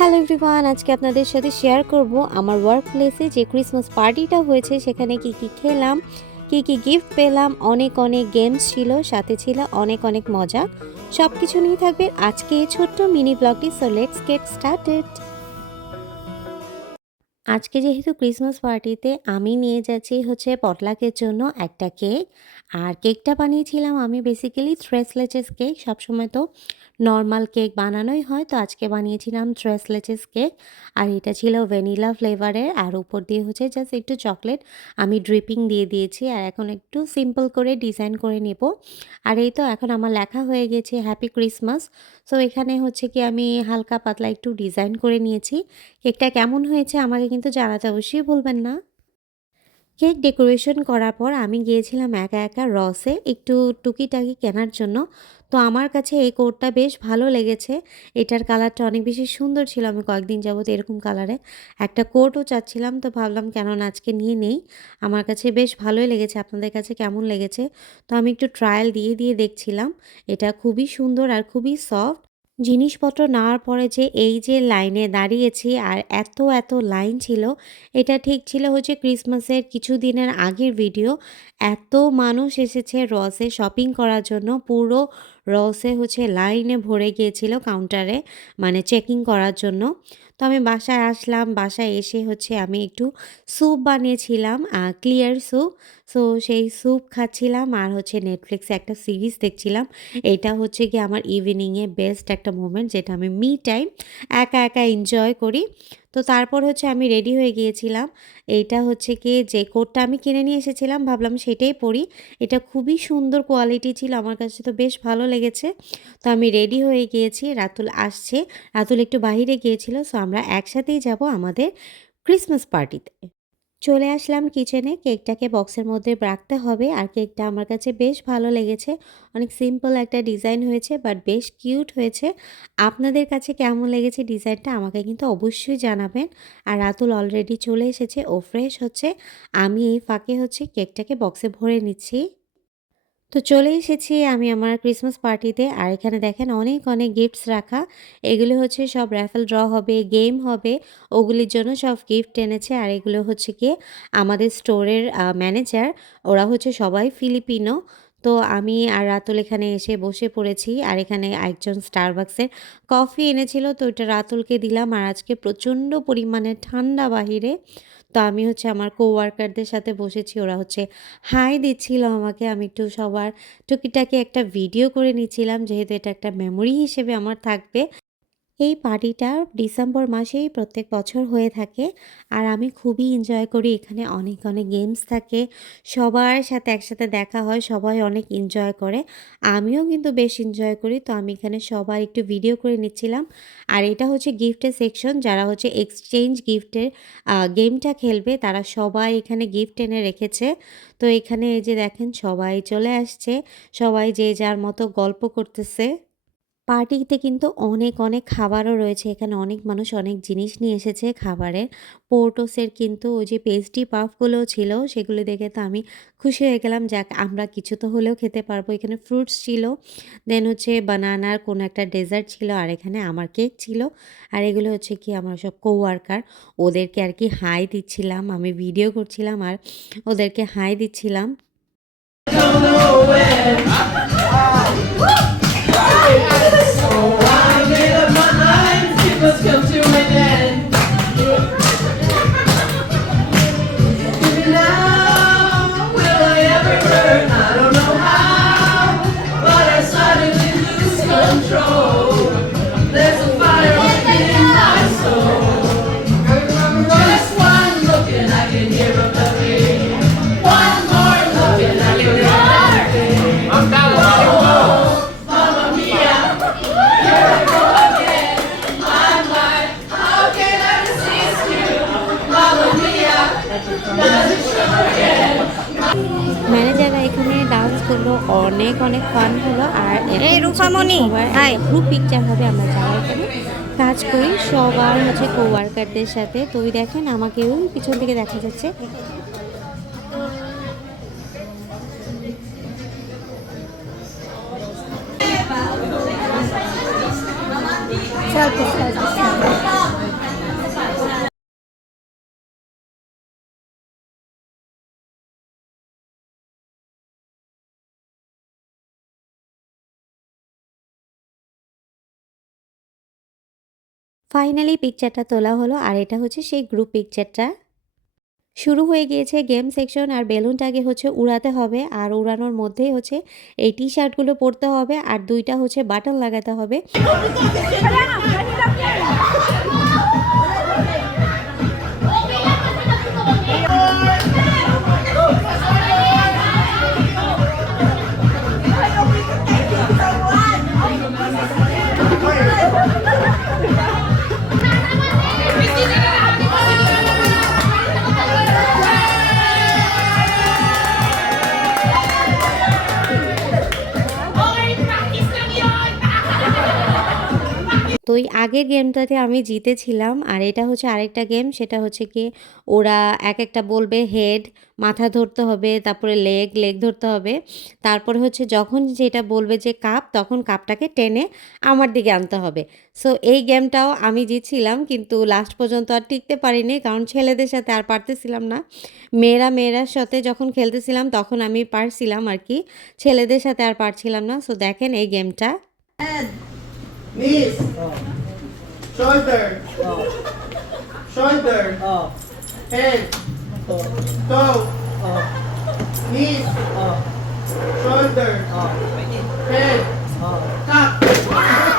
Hello everyone আজকে আপনাদের সাথে শেয়ার করব আমার ওয়ার্ক প্লেসে যে ক্রিসমাস পার্টিটা হয়েছে, সেখানে কি কি খেলাম, কি কি গিফট পেলাম, অনেক অনেক গেমস ছিল, সাথে ছিল অনেক অনেক মজা। সব কিছু নিয়ে থাকবে আজকে ছোট্ট মিনি ব্লগটি সো লেটস গেট স্টার্টেড আজকে যেহেতু ক্রিসমাস পার্টিতে আমি নিয়ে যাচ্ছি হচ্ছে পটলাকের জন্য একটা কেক। আর কেকটা বানিয়েছিলাম আমি বেসিক্যালি থ্রেসলেচেস কেক। সবসময় তো নর্মাল কেক বানানোই হয়, তো আজকে বানিয়েছিলাম থ্রেসলেচেস কেক। আর এটা ছিল ভ্যানিলা ফ্লেভারের আর উপর দিয়ে হচ্ছে জাস্ট একটু চকলেট আমি ড্রিপিং দিয়ে দিয়েছি। আর এখন একটু সিম্পল করে ডিজাইন করে নেব। আর এই তো এখন আমার লেখা হয়ে গেছে হ্যাপি ক্রিসমাস সো এখানে হচ্ছে কি আমি হালকা পাতলা একটু ডিজাইন করে নিয়েছি। কেকটা কেমন হয়েছে আমাকে কিন্তু জানাতে অবশ্যই ভুলবেন না। কেক ডেকোরেশন করার পর আমি গিয়েছিলাম একা একা রসে একটু টুকিটাকি কেনার জন্য। তো আমার কাছে এই কোটটা বেশ ভালো লেগেছে। এটার কালারটা অনেক বেশি সুন্দর ছিল। আমি কয়েকদিন যাবত এরকম কালারে একটা কোটও চাচ্ছিলাম। তো ভাবলাম কেন আজকে নিয়ে নেই। আমার কাছে বেশ ভালোই লেগেছে। আপনাদের কাছে কেমন লেগেছে? তো আমি একটু ট্রায়াল দিয়ে দিয়ে দেখছিলাম। এটা খুবই সুন্দর আর খুবই সফট জিনিসপত্র নেওয়ার পরে যে এই যে লাইনে দাঁড়িয়েছি আর এত এত লাইন ছিল, এটা ঠিক ছিল হচ্ছে ক্রিসমাসের কিছু দিনের আগের ভিডিও। এত মানুষ এসেছে রসে শপিং করার জন্য, পুরো রসে হচ্ছে লাইনে ভরে গিয়েছিল কাউন্টারে মানে চেকিং করার জন্য। তো আমি বাসায় আসলাম, বাসায় এসে হচ্ছে আমি একটু স্যুপ বানিয়েছিলাম ক্লিয়ার স্যুপ সো সেই স্যুপ খাচ্ছিলাম আর হচ্ছে নেটফ্লিক্সে একটা সিরিজ দেখছিলাম। এটা হচ্ছে কি আমার ইভিনিংয়ে বেস্ট একটা মোমেন্ট যেটা আমি মি টাইম একা একা এনজয় করি। তো তারপর হচ্ছে আমি রেডি হয়ে গিয়েছিলাম। এইটা হচ্ছে কি যে কোটটা আমি কিনে নিয়ে এসেছিলাম, ভাবলাম সেটাই পরি। এটা খুবই সুন্দর কোয়ালিটি ছিল, আমার কাছে তো বেশ ভালো লেগেছে। তো আমি রেডি হয়ে গিয়েছি, রাতুল আসছে। রাতুল একটু বাহিরে গিয়েছিল সো আমরা একসাথেই যাব আমাদের ক্রিসমাস পার্টিতে চলে আসলাম কিচেনে কেকটাকে বক্সের মধ্যে রাখতে হবে। আর কেকটা আমার কাছে বেশ ভালো লেগেছে। অনেক সিম্পল একটা ডিজাইন হয়েছে বাট বেশ কিউট হয়েছে। আপনাদের কাছে কেমন লেগেছে ডিজাইনটা আমাকে কিন্তু অবশ্যই জানাবেন। আর রাতুল অলরেডি চলে এসেছে, ও ফ্রেশ হচ্ছে। আমি এই ফাঁকে হচ্ছে কেকটাকে বক্সে ভরে নিচ্ছি। তো চলে এসেছি আমি আমার ক্রিসমাস পার্টিতে আর এখানে দেখেন অনেক অনেক গিফটস রাখা। এগুলো হচ্ছে সব র্যাফেল ড্র হবে গেম হবে। ওগুলির জন্য সব গিফট এনেছে। আর এগুলো হচ্ছে গিয়ে আমাদের স্টোরের ম্যানেজার ওরা হচ্ছে সবাই ফিলিপিনো তো আমি আর রাতুল এখানে এসে বসে পড়েছি। আর এখানে একজন স্টারবাক্সের কফি এনেছিল। তো ওটা রাতুলকে দিলাম। আর আজকে প্রচণ্ড পরিমাণে ঠান্ডা বাহিরে। তো আমি হচ্ছে আমার কোওয়ার্কারদের সাথে বসেছি, ওরা হচ্ছে হাই দিচ্ছিল আমাকে। আমি একটু সবার টুকিটাকি একটা ভিডিও করে নিচ্ছিলাম, যেহেতু এটা একটা মেমোরি হিসেবে আমার থাকবে। এই পার্টিটা ডিসেম্বর মাসেই প্রত্যেক বছর হয়ে থাকে। আর আমি খুবই এনজয় করি, এখানে অনেক অনেক গেমস থাকে। সবার সাথে একসাথে দেখা হয়, সবাই অনেক এনজয় করে। আমিও কিন্তু বেশ এনজয় করি, তো আমি এখানে সবাই একটু ভিডিও করে নিচ্ছিলাম। আর এটা হচ্ছে গিফটের সেকশন যারা হচ্ছে এক্সচেঞ্জ গিফটের গেমটা খেলবে, তারা সবাই এখানে গিফট এনে রেখেছে। তো এখানে এই যে দেখেন, সবাই চলে আসছে, সবাই যে যার মতো গল্প করতেছে। পার্টিতে কিন্তু অনেক অনেক খাবারও রয়েছে। এখানে অনেক মানুষ অনেক জিনিস নিয়ে এসেছে খাবারের পোর্টোসের কিন্তু ওই যে পেস্ট্রি পাফগুলোও ছিল, সেগুলো দেখে তো আমি খুশি হয়ে গেলাম, যাক আমরা কিছু তো হলেও খেতে পারব। এখানে ফ্রুটস ছিল, দেন হচ্ছে বানানার কোনো একটা ডেজার্ট ছিল, আর এখানে আমার কেক ছিল। আর এগুলো হচ্ছে কি আমার সব কোওয়ার্কার ওদেরকে আর কি হাই দিচ্ছিলাম, আমি ভিডিও করছিলাম আর ওদেরকে হাই দিচ্ছিলাম। Deus. ডান্স করল অনেক অনেক ফান হলো। আর এই রূপামণি, হাই। গ্রুপ পিকচার হবে আমরা যাওয়ার এখানে কাজ করি সবার হচ্ছে কোওয়ার্কারদের সাথে। তো ওই দেখেন আমাকেও পিছন থেকে দেখা যাচ্ছে। ফাইনালি পিকচারটা তোলা হলো আর এটা হচ্ছে সেই গ্রুপ পিকচারটা শুরু হয়ে গিয়েছে গেম সেকশন আর বেলুনটাকে হচ্ছে উড়াতে হবে আর উড়ানোর মধ্যেই হচ্ছে এই টি শার্টগুলো পরতে হবে আর দুইটা হচ্ছে বাটন লাগাতে হবে। তো ওই আগের গেমটাতে আমি জিতেছিলাম। আর এটা হচ্ছে আরেকটা গেম, সেটা হচ্ছে কি ওরা এক একটা বলবে হেড, মাথা ধরতে হবে, তারপরে লেগ লেগ ধরতে হবে। তারপরে হচ্ছে যখন যেটা বলবে যে কাপ, তখন কাপটাকে টেনে আমার দিকে আনতে হবে। সো এই গেমটাও আমি জিতছিলাম, কিন্তু লাস্ট পর্যন্ত আর টিকতে পারিনি, কারণ ছেলেদের সাথে আর পারতেছিলাম না। মেয়েরা মেয়েরার সাথে যখন খেলতেছিলাম, তখন আমি পারছিলাম আর কি। ছেলেদের সাথে আর পারছিলাম না। সো দেখেন এই গেমটা। Knees. Oh. Shoulder. Oh. Shoulder. Oh. Head. Oh. Toe. Oh. Knees. Oh. Shoulder. Oh. Head. Oh. Cup.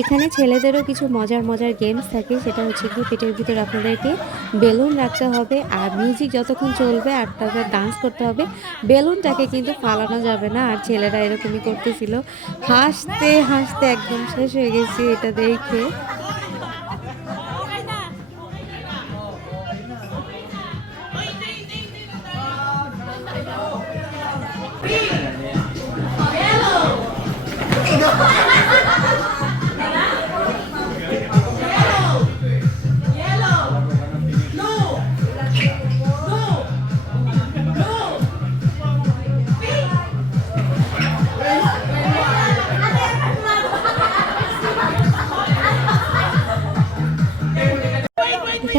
এখানে ছেলেদেরও কিছু মজার মজার গেমস থাকে। সেটা হচ্ছে কি পেটের ভিতর আপনাদেরকে বেলুন রাখতে হবে আর মিউজিক যতক্ষণ চলবে আর তাদের ডান্স করতে হবে, বেলুনটাকে কিন্তু ফালানো যাবে না। আর ছেলেরা এরকমই করতেছিল। হাসতে হাসতে একদম শেষ হয়ে গেছি এটা দেখে।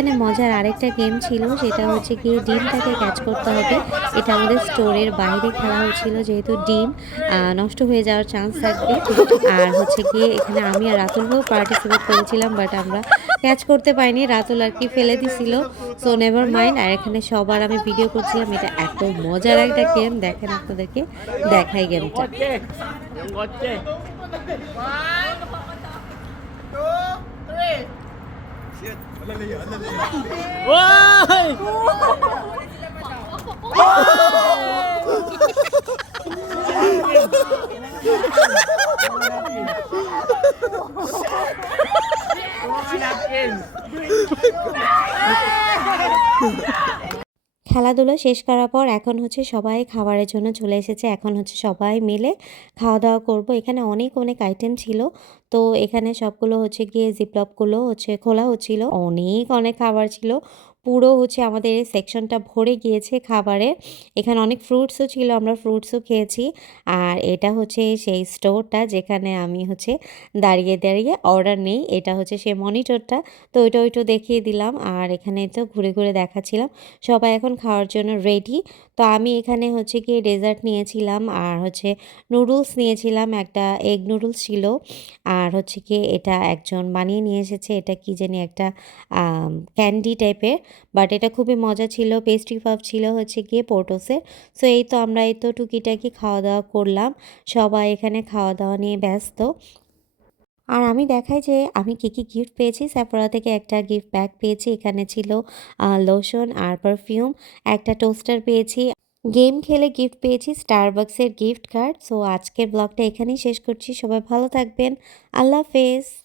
এখানে মজার আরেকটা গেম ছিল, সেটা হচ্ছে গিয়ে ডিমটাকে ক্যাচ করতে হবে। এটা আমাদের স্টোরের বাইরে খেলা হচ্ছিল, যেহেতু ডিম নষ্ট হয়ে যাওয়ার চান্স থাকবে। আর হচ্ছে গিয়ে এখানে আমি আর রাতুলও পার্টিসিপেট করেছিলাম বাট আমরা ক্যাচ করতে পারিনি। রাতুল আর কি ফেলে দিছিল সো নেভার মাইন্ড আর এখানে সবার আমি ভিডিও করছিলাম, এটা এত মজার একটা গেম দেখেন আপনাদেরকে, দেখাই গেমটা Why? Mga napkin! খেলাধুলো শেষ করার পর এখন হচ্ছে সবাই খাবারের জন্য চলে এসেছে। এখন হচ্ছে সবাই মিলে খাওয়া দাওয়া করব। এখানে অনেক অনেক আইটেম ছিল। তো এখানে সবগুলো হচ্ছে গিয়ে জিপলপগুলো হচ্ছে খোলা হচ্ছিল। অনেক অনেক খাবার ছিল। পুরো হচ্ছে আমাদের সেকশনটা ভরে গিয়েছে খাবারে। এখানে অনেক ফ্রুটসও ছিল, আমরা ফ্রুটসও খেয়েছি। আর এটা হচ্ছে সেই স্টোরটা যেখানে আমি হচ্ছে দাঁড়িয়ে দাঁড়িয়ে অর্ডার নেই। এটা হচ্ছে সেই মনিটরটা তো ওইটা ওইটা দেখিয়ে দিলাম আর এখানে তো ঘুরে ঘুরে দেখাচ্ছিলাম। সবাই এখন খাওয়ার জন্য রেডি তো আমি এখানে হচ্ছে গিয়ে ডেজার্ট নিয়েছিলাম আর হচ্ছে নুডলস নিয়েছিলাম। একটা এগ নুডলস ছিল। আর হচ্ছে কি এটা একজন বানিয়ে নিয়ে এসেছে। এটা কি জানি একটা ক্যান্ডি টাইপের বাট এটা খুবই মজা ছিল পেস্ট্রি পাফ ছিল হচ্ছে গিয়ে পোর্টোসের সো এই তো আমরা এই তো টুকিটাকি খাওয়া দাওয়া করলাম। সবাই এখানে খাওয়া দাওয়া নিয়ে ব্যস্ত। আর আমি দেখাই যে আমি কী কী গিফট পেয়েছি। স্যাফোরা থেকে একটা গিফট ব্যাগ পেয়েছি, এখানে ছিল লোশন আর পারফিউম একটা টোস্টার পেয়েছি। গেম খেলে গিফট পেয়েছি স্টারবাক্সের গিফট কার্ড সো আজকের ব্লগটা এখানেই শেষ করছি। সবাই ভালো থাকবেন। আল্লাহ হাফেজ।